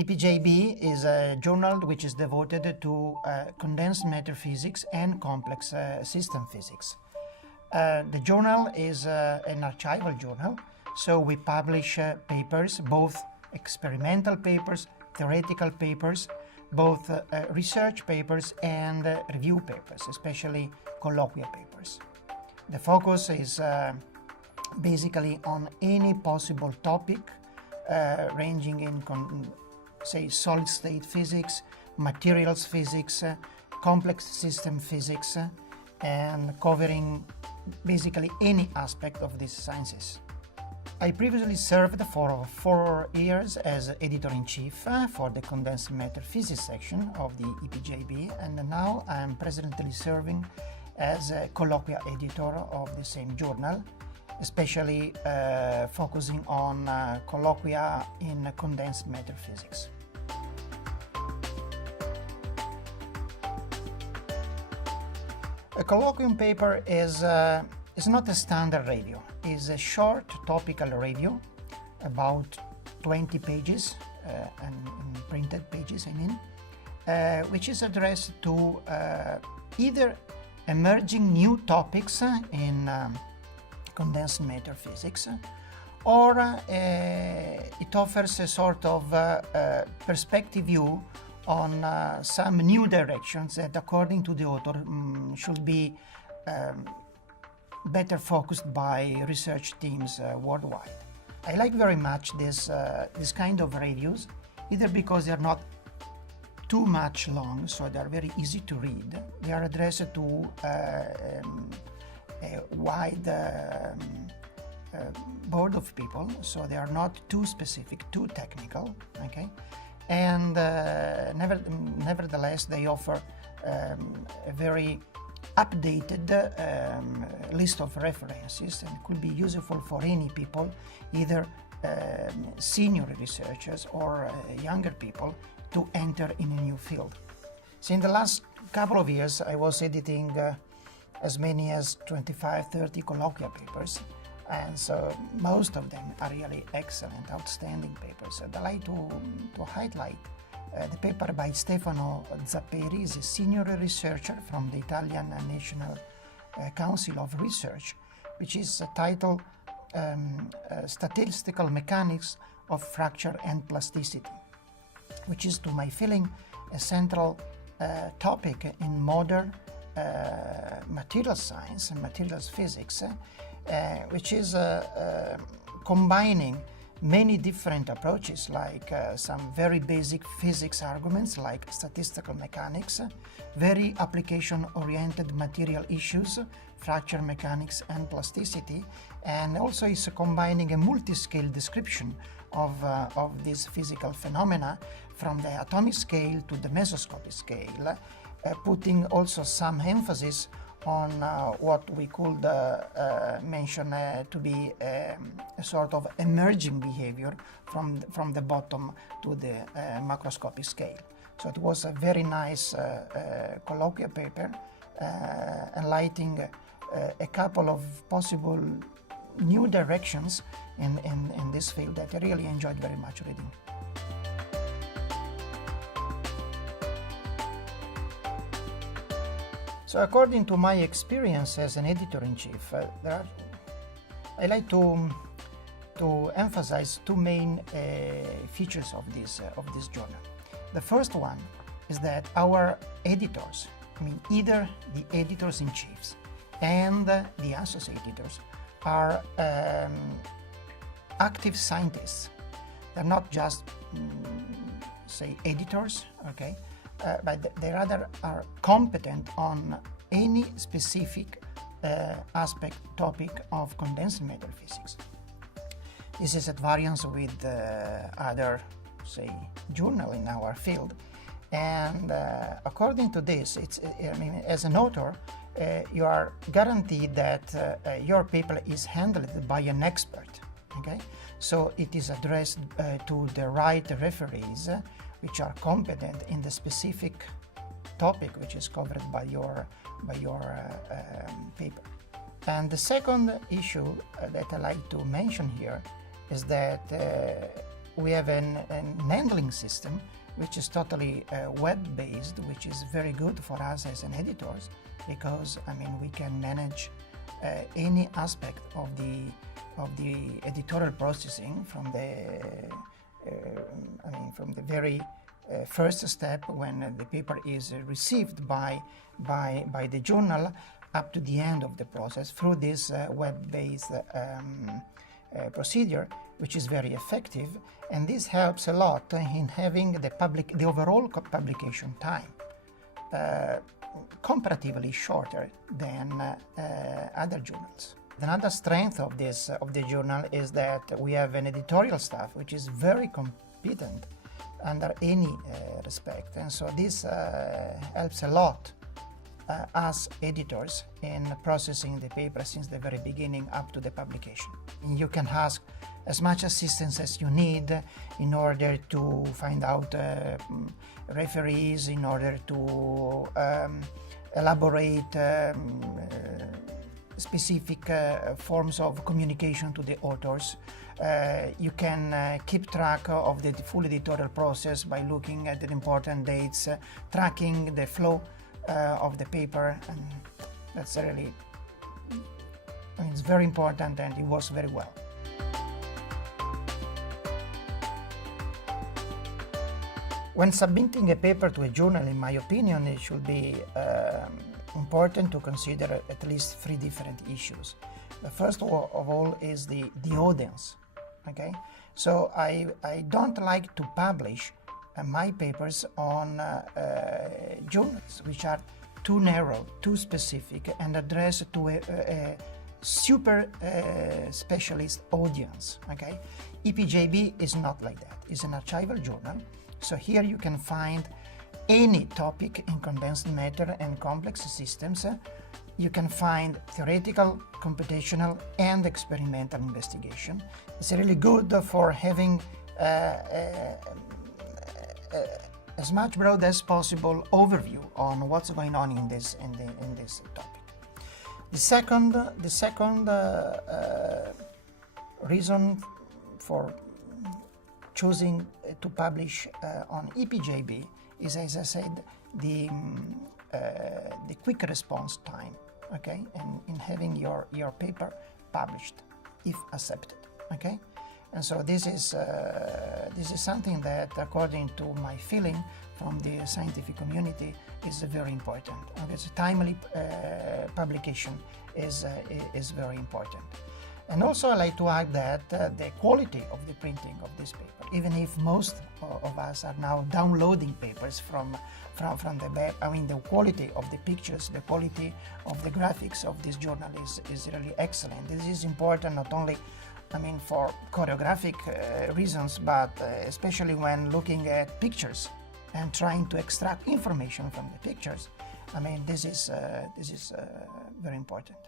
EPJ B is a journal which is devoted to condensed matter physics and complex system physics. The journal is an archival journal, so we publish papers, both experimental papers, theoretical papers, both research papers and review papers, especially colloquia papers. The focus is basically on any possible topic ranging in say solid-state physics, materials physics, complex system physics, and covering basically any aspect of these sciences. I previously served for 4 years as editor-in-chief for the condensed matter physics section of the EPJ B, and now I am presently serving as a Colloquia editor of the same journal, especially focusing on colloquia in condensed matter physics. A colloquium paper is not a standard review. It's a short topical review, about 20 pages, and printed pages, I mean, which is addressed to either emerging new topics in condensed matter physics, or it offers a sort of perspective view on some new directions that, according to the author, should be better focused by research teams worldwide. I like very much this kind of reviews, either because they are not too much long, so they are very easy to read. They are addressed to a wide board of people, so they are not too specific, too technical, okay? And nevertheless, they offer a very updated list of references, and could be useful for any people, either senior researchers or younger people, to enter in a new field. So in the last couple of years, I was editing as many as 25-30 colloquia papers, and so most of them are really excellent, outstanding papers. I'd like to highlight the paper by Stefano Zapperi. Is a senior researcher from the Italian National Council of Research, which is titled Statistical Mechanics of Fracture and Plasticity, which is, to my feeling, a central topic in modern materials science and materials physics, which is combining many different approaches, like some very basic physics arguments like statistical mechanics, very application-oriented material issues, fracture mechanics and plasticity, and also is combining a multi-scale description of these physical phenomena from the atomic scale to the mesoscopic scale, putting also some emphasis on what we could mention to be a sort of emerging behavior from the bottom to the macroscopic scale. So it was a very nice colloquia paper, enlightening a couple of possible new directions in this field that I really enjoyed very much reading. So according to my experience as an editor-in-chief, I like to emphasize two main features of this journal. The first one is that our editors, I mean either the editors-in-chiefs and the associate editors, are active scientists. They're not just, say, editors, okay? But they rather are competent on any specific topic of condensed matter physics. This is at variance with other, say, journal in our field. And according to this, I mean, as an author, you are guaranteed that your paper is handled by an expert, okay? So it is addressed to the right referees, which are competent in the specific topic which is covered by your paper. And the second issue that I like to mention here is that we have an handling system which is totally web-based, which is very good for us as an editors, because I mean we can manage any aspect of the editorial processing from the very first step when the paper is received by the journal up to the end of the process through this web-based procedure, which is very effective, and this helps a lot in having the overall publication time comparatively shorter than other journals. Another strength of the journal is that we have an editorial staff which is very competent under any respect, and so this helps a lot us editors in processing the paper since the very beginning up to the publication. You can ask as much assistance as you need in order to find out referees, in order to elaborate specific forms of communication to the authors. You can keep track of the full editorial process by looking at the important dates, tracking the flow of the paper, and that's really, I mean, it's very important and it works very well. When submitting a paper to a journal, in my opinion, it should be important to consider at least 3 different issues. The first of all is the audience. Okay, so I don't like to publish my papers on journals which are too narrow, too specific, and addressed to a super specialist audience. Okay, EPJ B is not like that. It's an archival journal, so here you can find any topic in condensed matter and complex systems. You can find theoretical, computational, and experimental investigation. It's really good for having as much broad as possible overview on what's going on in this topic. The second reason for choosing to publish on EPJ B is, as I said, the quick response time. Okay, and in having your paper published, if accepted. Okay, and so this is something that, according to my feeling from the scientific community, is very important. Okay, so timely publication is very important. And also I like to add that the quality of the printing of this paper, even if most of us are now downloading papers from the web, I mean the quality of the pictures, the quality of the graphics of this journal is really excellent. This is important not only, I mean, for choreographic reasons, but especially when looking at pictures and trying to extract information from the pictures. I mean, this is very important.